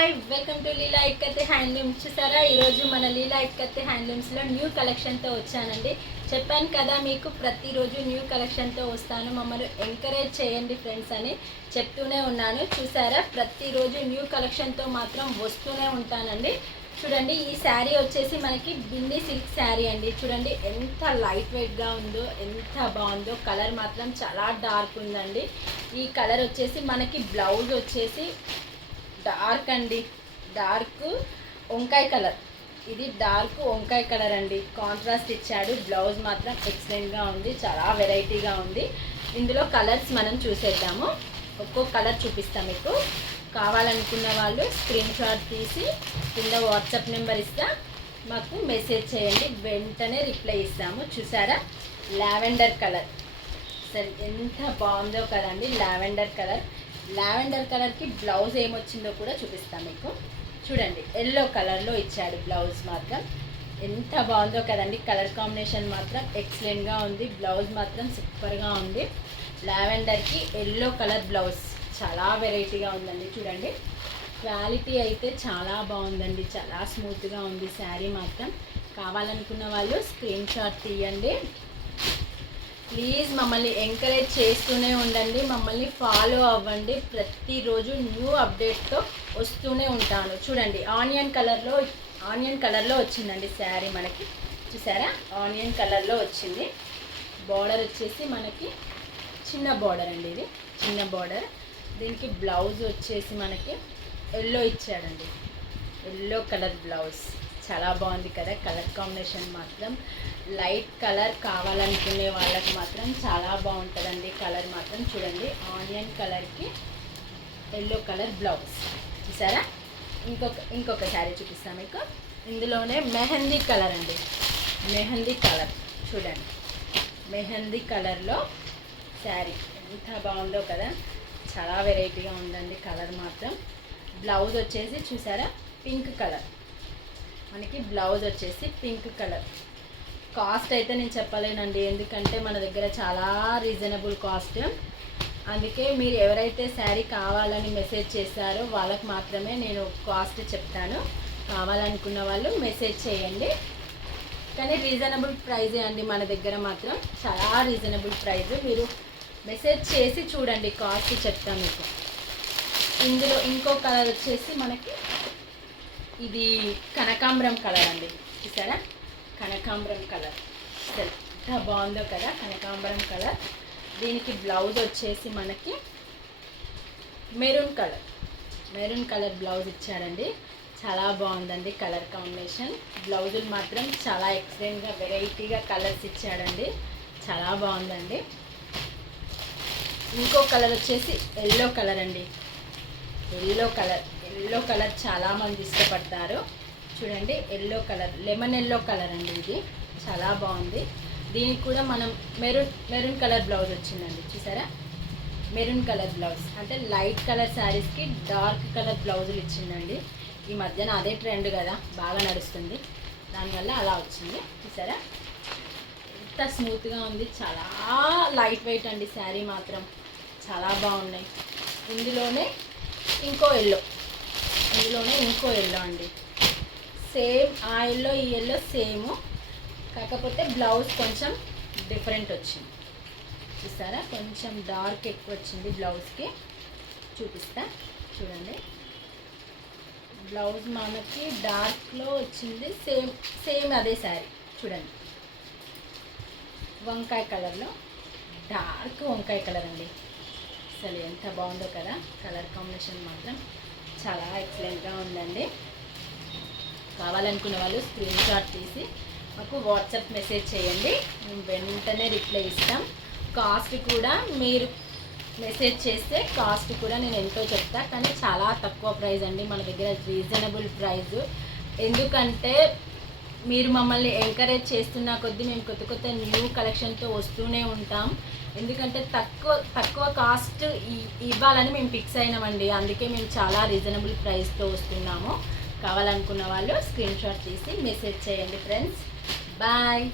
Hi welcome to Leela ఇక్కత్తే handlooms. చూసారా, ఈరోజు మన లీలా ఇక్కత్తే హ్యాండ్లూమ్స్లో న్యూ కలెక్షన్తో వచ్చానండి. చెప్పాను కదా మీకు ప్రతిరోజు న్యూ కలెక్షన్తో వస్తాను, మమ్మల్ని ఎంకరేజ్ చేయండి ఫ్రెండ్స్ అని చెప్తూనే ఉన్నాను. చూసారా, ప్రతిరోజు న్యూ కలెక్షన్తో మాత్రం వస్తూనే ఉంటానండి. చూడండి, ఈ శారీ వచ్చేసి మనకి బింది సిల్క్ శారీ అండి. చూడండి ఎంత లైట్ వెయిట్గా ఉందో, ఎంత బాగుందో. కలర్ మాత్రం చాలా డార్క్ ఉందండి. ఈ కలర్ వచ్చేసి మనకి బ్లౌజ్ వచ్చేసి డార్క్ అండి, డార్క్ వంకాయ కలర్. ఇది డార్క్ వంకాయ కలర్ అండి, కాంట్రాస్ట్ ఇచ్చాడు. బ్లౌజ్ మాత్రం ఎక్సలెంట్గా ఉంది, చాలా వెరైటీగా ఉంది. ఇందులో కలర్స్ మనం చూసేద్దాము. ఒక్కో కలర్ చూపిస్తాం మీకు. కావాలనుకున్న వాళ్ళు స్క్రీన్ షాట్ తీసి కింద వాట్సాప్ నెంబర్ ఇస్తా, మాకు మెసేజ్ చేయండి, వెంటనే రిప్లై ఇస్తాము. చూసారా, లావెండర్ కలర్ సరే ఎంత బాగుందో కదండి. లావెండర్ కలర్, లావెండర్ కలర్కి బ్లౌజ్ ఏమొచ్చిందో కూడా చూపిస్తాను మీకు. చూడండి, ఎల్లో కలర్లో ఇచ్చాడు బ్లౌజ్. మాత్రం ఎంత బాగుందో కదండి. కలర్ కాంబినేషన్ మాత్రం ఎక్సలెంట్గా ఉంది. బ్లౌజ్ మాత్రం సూపర్గా ఉంది. లావెండర్కి ఎల్లో కలర్ బ్లౌజ్ చాలా వెరైటీగా ఉందండి. చూడండి, క్వాలిటీ అయితే చాలా బాగుందండి, చాలా స్మూత్గా ఉంది శారీ మాత్రం. కావాలనుకున్న వాళ్ళు స్క్రీన్ షాట్ తీయండి. ప్లీజ్ మమ్మల్ని ఎంకరేజ్ చేస్తూనే ఉండండి, మమ్మల్ని ఫాలో అవ్వండి. ప్రతిరోజు న్యూ అప్డేట్తో వస్తూనే ఉంటాను. చూడండి, ఆనియన్ కలర్లో వచ్చిందండి శారీ మనకి. చూసారా, ఆనియన్ కలర్లో వచ్చింది. బార్డర్ వచ్చేసి మనకి చిన్న బార్డర్ అండి, ఇది చిన్న బార్డర్. దీనికి బ్లౌజ్ వచ్చేసి మనకి ఎల్లో ఇచ్చాడండి, ఎల్లో కలర్ బ్లౌజ్. చాలా బాగుంది కదా. కలర్ కాంబినేషన్ మాత్రం లైట్ కలర్ కావాలనుకునే వాళ్ళకి మాత్రం చాలా బాగుంటుందండి. కలర్ మాత్రం చూడండి, ఆనియన్ కలర్కి ఎల్లో కలర్ బ్లౌజ్. చూసారా, ఇంకొక శారీ చూపిస్తాను మీకు. ఇందులోనే మెహందీ కలర్ అండి, మెహందీ కలర్. చూడండి, మెహందీ కలర్లో శారీ ఎంత బాగుందో కదా. చాలా వెరైటీగా ఉందండి కలర్ మాత్రం. బ్లౌజ్ వచ్చేసి చూసారా, పింక్ కలర్. మనకి బ్లౌజ్ వచ్చేసి పింక్ కలర్. కాస్ట్ అయితే నేను చెప్పలేనండి, ఎందుకంటే మన దగ్గర చాలా రీజనబుల్ కాస్ట్. అందుకే మీరు ఎవరైతే శారీ కావాలని మెసేజ్ చేశారో వాళ్ళకి మాత్రమే నేను కాస్ట్ చెప్తాను. కావాలనుకున్న వాళ్ళు మెసేజ్ చేయండి. కానీ రీజనబుల్ ప్రైజే అండి మన దగ్గర మాత్రం, చాలా రీజనబుల్ ప్రైజ్. మీరు మెసేజ్ చేసి చూడండి, కాస్ట్ చెప్తాను మీకు. ఇందులో ఇంకో కలర్ వచ్చేసి మనకి ఇది కనకాంబరం కలర్ అండి. చూసారా, కనకాంబరం కలర్ ఎంత బాగుందో కదా, కనకాంబరం కలర్. దీనికి బ్లౌజ్ వచ్చేసి మనకి మెరూన్ కలర్ బ్లౌజ్ ఇచ్చాడండి. చాలా బాగుందండి కలర్ కాంబినేషన్. బ్లౌజులు మాత్రం చాలా ఎక్సలెంట్గా వెరైటీగా కలర్స్ ఇచ్చాడండి, చాలా బాగుందండి. ఇంకో కలర్ వచ్చేసి ఎల్లో కలర్ అండి, ఎల్లో కలర్ చాలామంది ఇష్టపడతారు. చూడండి, yellow colour, lemon yellow colour అండి, ఇది చాలా బాగుంది. దీనికి కూడా మనం మెరూన్ కలర్ బ్లౌజ్ వచ్చిందండి. చూసారా, మెరూన్ కలర్ బ్లౌజ్. అంటే లైట్ కలర్ శారీస్కి డార్క్ కలర్ బ్లౌజులు ఇచ్చిందండి. ఈ మధ్యన అదే ట్రెండ్ కదా, బాగా నడుస్తుంది, దానివల్ల అలా వచ్చింది. చూసారా, ఎంత స్మూత్గా ఉంది, చాలా లైట్ వెయిట్ అండి శారీ మాత్రం. చాలా బాగున్నాయి. ఇందులోనే ఇంకో ఎల్లో అండి. సేమ్ ఆ ఎల్లో ఈ ఎల్లో సేమ్, కాకపోతే బ్లౌజ్ కొంచెం డిఫరెంట్ వచ్చింది. చూసారా, కొంచెం డార్క్ ఎక్కువ వచ్చింది బ్లౌజ్కి. చూపిస్తా చూడండి, బ్లౌజ్ మనకి డార్క్లో వచ్చింది. సేమ్ అదే శారీ. చూడండి, వంకాయ కలర్లో, డార్క్ వంకాయ కలర్ అండి. అసలు ఎంత బాగుందో కదా. కలర్ కాంబినేషన్ మాత్రం చాలా ఎక్సలెంట్గా ఉందండి. కావాలనుకున్న వాళ్ళు స్క్రీన్ షాట్ తీసి మాకు వాట్సాప్ మెసేజ్ చేయండి, మేము వెంటనే రిప్లై ఇస్తాం. కాస్ట్ కూడా మీరు మెసేజ్ చేస్తే కాస్ట్ కూడా నేను ఎంతో చెప్తా, కానీ చాలా తక్కువ ప్రైస్ అండి మన దగ్గర, రీజనబుల్ ప్రైస్. ఎందుకంటే మీరు మమ్మల్ని ఎంకరేజ్ చేస్తున్న కొద్దీ మేము కొత్త న్యూ కలెక్షన్తో వస్తూనే ఉంటాం. ఎందుకంటే తక్కువ కాస్ట్ ఇవ్వాలని మేము ఫిక్స్ అయినామండి. అందుకే మేము చాలా రీజనబుల్ ప్రైస్తో వస్తున్నాము. కావాలనుకున్న వాళ్ళు స్క్రీన్ షాట్ తీసి మెసేజ్ చేయండి ఫ్రెండ్స్. బాయ్.